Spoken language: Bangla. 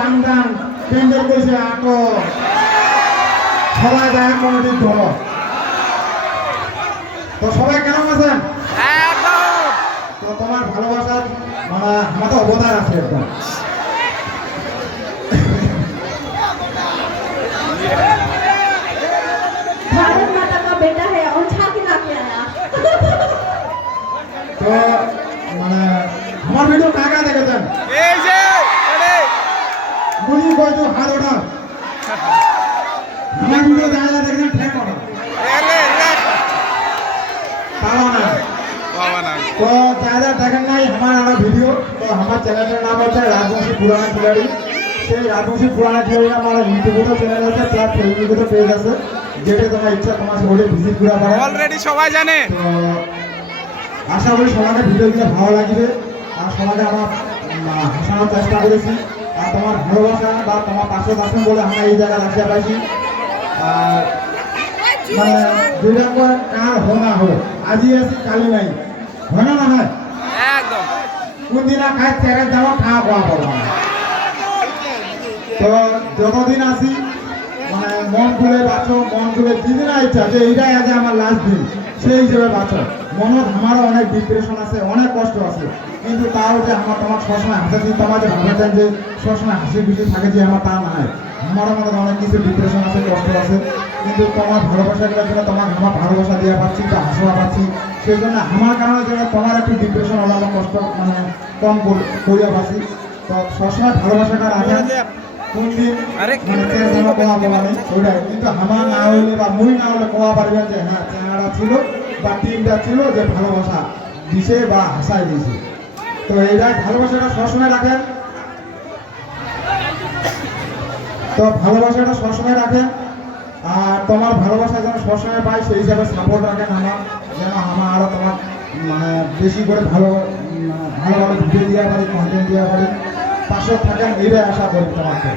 দাম দাম। প্যান্ডেল কইছে আটো সবাই দেখা কমিটির ধর। তো সবাই কেমন আছেন? তো তোমার ভালোবাসার মানে আমাদের অবদান আছে একদম। হাত ওঠা। আমার ভিডিও যারা যারা দেখেছেন ঠেক ওঠা এলে এলে পাওয়া না। বাবা না তো যারা দেখেন নাই আমার ভিডিও তো আমার চ্যানেলের নাম হচ্ছে রাজবংশী পুরানা খিলাড়ি। সেই রাজবংশী পুরানা খিলাড়ি আমার ইউটিউবেও চ্যানেল আছে প্লাস ফেসবুকেও পেজ আছে। যেটা তোমার ইচ্ছা তোমার সেগুলো ভিজিট করা পারে। অলরেডি সবাই জানে। আশা করি সবাইকে ভিডিওগুলো ভালো লাগবে। আর সবাইকে আমার হাসানোর চেষ্টা করেছি। তোমার ভালোবাসা বা তোমার পাশে থাকবেন বলে আমরা এই জায়গায় রাখতে পারছি আর মানে যেটা করে কার হো আজই আছি কালি নাই। হয় না হয় একদম। কোন দিন খাই যাওয়া খাওয়া খাওয়া করব না। তো যতদিন আসি মানে মন খুলে বাঁচো মন খুলে দিদি না ইচ্ছা যে এইটাই আজ আমার লাস্ট দিন। সেই হিসেবে বাঁচো মনত আমারও অনেক ডিপ্রেশন আছে অনেক কষ্ট আছে। কিন্তু তাও যে আমার তোমার সবসময় হাসি দিন তোমার যে ভাবতেন যে সবসময় হাসি খুশি থাকে যে আমার তা না আমারও মধ্যে অনেক কিছু ডিপ্রেশন আছে কষ্ট আছে। কিন্তু তোমার ভালোবাসাগুলোর জন্য তোমার আমার ভালোবাসা দেওয়া পাচ্ছি বা হাসা পাচ্ছি সেই জন্য আমার কারণে যেন তোমার একটু ডিপ্রেশন হলো আমার কষ্ট মানে কম করিয়া পাচ্ছি। তো সবসময় ভালোবাসাটা রাখেন মানে ওইটাই। কিন্তু আমার না হইলে বা মুই না হলে কোয়া পারবেন যে হ্যাঁ চেহারা ছিল। বা ছিল যে ভালোবাসা দিছে বা হাসাই দিছে। তো এইটাই ভালোবাসাটা সবসময় রাখেন। তো ভালোবাসাটা সবসময় রাখেন। আর তোমার ভালোবাসা যেন সবসময় পাই সেই হিসাবে সাপোর্ট রাখেন আমার। যেন আমার আরও তোমার মানে বেশি করে ভালো ভালো ভালো ভিডিও দেওয়া পারি কন্টেন্ট দেওয়া পারি। পাশে থাকেন, এইটাই আশা করি তোমাকে।